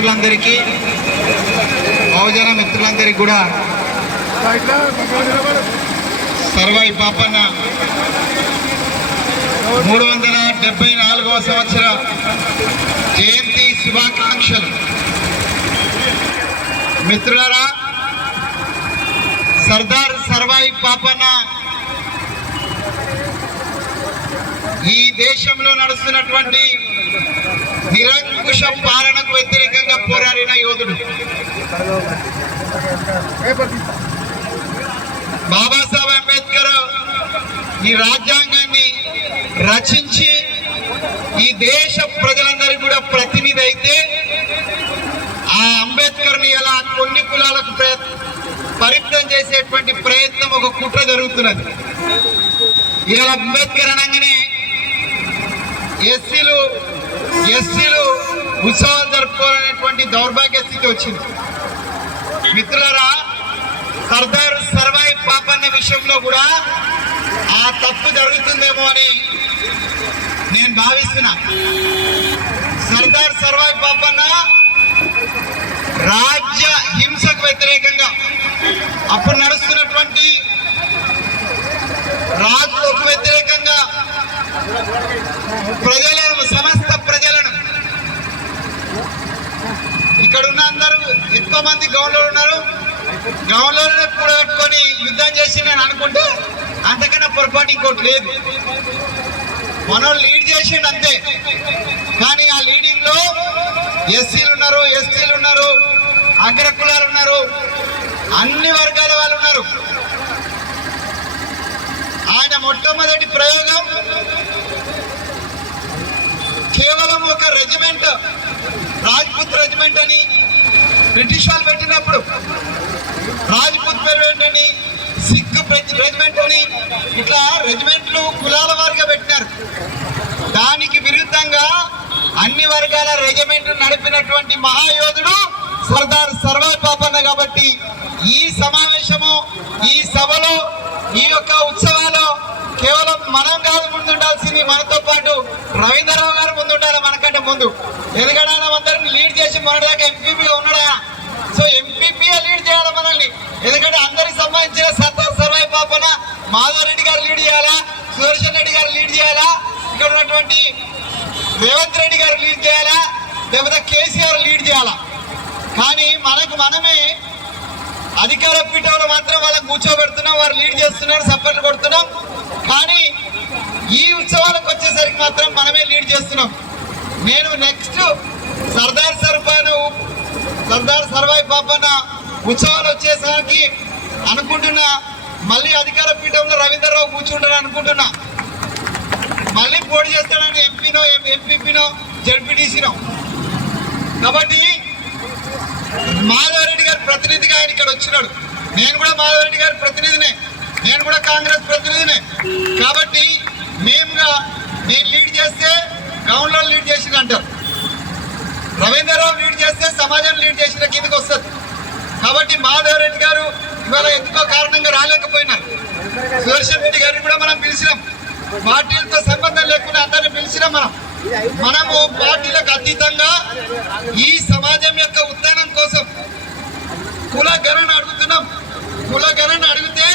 మిత్రులందరికీ బహుజన మిత్రులందరికీ కూడా సర్వాయి పాపన్న 374వ సంవత్సర జయంతి శుభాకాంక్షలు. మిత్రులారా, సర్దార్ సర్వాయి పాపన్న ఈ దేశంలో నడుస్తున్నటువంటి నిరంకుశ పాలనకు వ్యతిరేకంగా పోరాడిన యోధుడు. బాబాసాహెబ్ అంబేద్కర్ ఈ రాజ్యాంగాన్ని రచించి ఈ దేశ ప్రజలందరికీ కూడా ప్రతినిధి అయితే, ఆ అంబేద్కర్ని ఎలా కొన్ని కులాలకు పరిమితం చేసేటువంటి ప్రయత్నం, ఒక కుట్ర జరుగుతున్నది. ఇలా అంబేద్కర్ అనగానే ఎస్సీలు ఉత్సవాలు జరుపుకోవాలనేటువంటి దౌర్భాగ్య స్థితి వచ్చింది. మిత్రులారా, సర్దార్ సర్వాయి పాపన్న విషయంలో కూడా ఆ తప్పు జరుగుతుందేమో అని నేను భావిస్తున్నా. సర్దార్ సర్వాయి పాపన్న రాజ్య హింసకు వ్యతిరేకంగా అప్పుడు నడుస్తున్నటువంటి రాజులకు వ్యతిరేకంగా ప్రజలను, సమస్త ప్రజలను, ఇక్కడ ఉన్న అందరూ ఎక్కువ మంది గౌన్లో ఉన్నారు, గౌన్లోనే కూడబెట్టుకొని యుద్ధం చేసి నేను అనుకుంటే అంతకన్నా పొరపాటు ఇంకోటి లేదు. మనోళ్ళు లీడ్ చేసిండు అంతే. కానీ ఆ లీడింగ్ లో ఎస్సీలు ఉన్నారు, ఎస్టీలు ఉన్నారు, అగ్రకులాలు ఉన్నారు, అన్ని వర్గాల వాళ్ళు ఉన్నారు. ఆయన మొట్టమొదటి ప్రయోగం కేవలం ఒక రెజిమెంట్, రాజ్పుత్ రెజిమెంట్ అని బ్రిటిష్ వాళ్ళు పెట్టినప్పుడు, రాజ్పుత్ రెజిమెంట్ అని, సిక్ రెజిమెంట్ అని, ఇట్లా రెజిమెంట్లు కులాల వారిగా పెట్టినారు. దానికి విరుద్ధంగా అన్ని వర్గాల రెజిమెంట్ నడిపినటువంటి మహాయోధుడు సర్దార్ సర్వాయి పాపన్న. కాబట్టి ఈ సమావేశము, ఈ సభలో, ఈ యొక్క ఉత్సవాలు కేవలం మనం కాదు ముందుండాల్సింది, మనతో పాటు రవీంద్రరావు గారు ముందుండాలి, మనకంటే ముందు. ఎందుకంటే ఆయన అందరిని లీడ్ చేసి మొన్నటిదాకా ఎంపీపీగా ఉన్నాడు. సో ఎంపీపీఏ లీడ్ చేయాలి మనల్ని. ఎందుకంటే అందరికి సంబంధించిన సర్దార్ సర్వాయి పాపన్న మాధవ్ రెడ్డి గారు లీడ్ చేయాలా, సుదర్శన్ రెడ్డి గారు లీడ్ చేయాలా, ఇక్కడ ఉన్నటువంటి రేవంత్ రెడ్డి గారు లీడ్ చేయాలా, లేకపోతే కేసీఆర్ లీడ్ చేయాలా. కానీ మనమే అధికార పీఠంలో మాత్రం వాళ్ళని కూర్చోబెడుతున్నాం, వారు లీడ్ చేస్తున్నారు, సపోర్ట్ కొడుతున్నాం. కానీ ఈ ఉత్సవాలకు వచ్చేసరికి మాత్రం మనమే లీడ్ చేస్తున్నాం. నేను నెక్స్ట్ సర్దార్ సర్వాయి పాపన్న ఉత్సవాలు వచ్చేసరికి అనుకుంటున్నా, మళ్ళీ అధికార పీఠంలో రవీంద్రరావు కూర్చుంటారని అనుకుంటున్నా. మళ్ళీ పోటీ చేస్తాడని ఎంపీనో, ఎంపీపీనో, జడ్పీటీసీనో. కాబట్టి మాధవరెడ్డి గారి ప్రతినిధిగా ఆయన ఇక్కడ వచ్చినాడు. నేను కూడా మాధవరెడ్డి గారి ప్రతినిధినే, నేను కూడా కాంగ్రెస్ ప్రతినిధినే. కాబట్టి నేను లీడ్ చేస్తే గౌన్లో లీడ్ చేసింది అంటారు, రవీంద్రరావు లీడ్ చేస్తే సమాజం లీడ్ చేసిన కిందకి వస్తుంది. కాబట్టి మాధవరెడ్డి గారు ఇవాళ ఎందుకో కారణంగా రాలేకపోయినారు. సుదర్శన్ రెడ్డి గారిని కూడా మనం పిలిచినాం, పార్టీలతో సంబంధం లేకుండా అందరిని పిలిచినాం. మనము పార్టీలకు అతీతంగా ఈ సమాజం యొక్క ఉత్థానం కోసం కులగణన అడుగుతున్నాం. కులగణన అడిగితే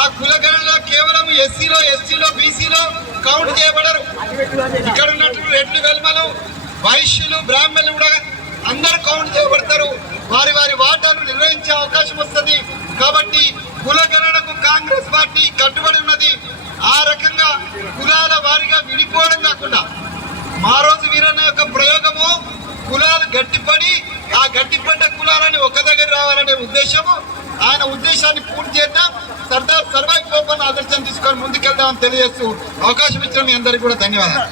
ఆ కులగణనలో కేవలం ఎస్సీలో, ఎస్టీలో, బీసీలో కౌంట్ చేయబడరు. ఇక్కడ ఉన్నటువంటి రెడ్లు, వెల్మలు, వైశ్యులు, బ్రాహ్మణులు కూడా అందరూ కౌంట్ చేయబడతారు. వారి వాటాను నిర్వహించే అవకాశం వస్తుంది. కాబట్టి కులగణనకు కాంగ్రెస్ పార్టీ కట్టుబడి ఉన్నది. ఆ రకంగా కులాల వారిగా విడిపోవడం కాకుండా మా రోజు వీరన్న యొక్క ప్రయోగము కులాలు గట్టిపడి, ఆ గట్టిపడ్డ కులాలని ఒక దగ్గర రావాలనే ఉద్దేశము. ఆయన ఉద్దేశాన్ని పూర్తి చేద్దాం, సర్దార్ సర్వాయి పాపన్న ఆదర్శం తీసుకొని ముందుకెళ్దామని తెలియజేస్తూ అవకాశం ఇచ్చిన మీ అందరికీ కూడా ధన్యవాదాలు.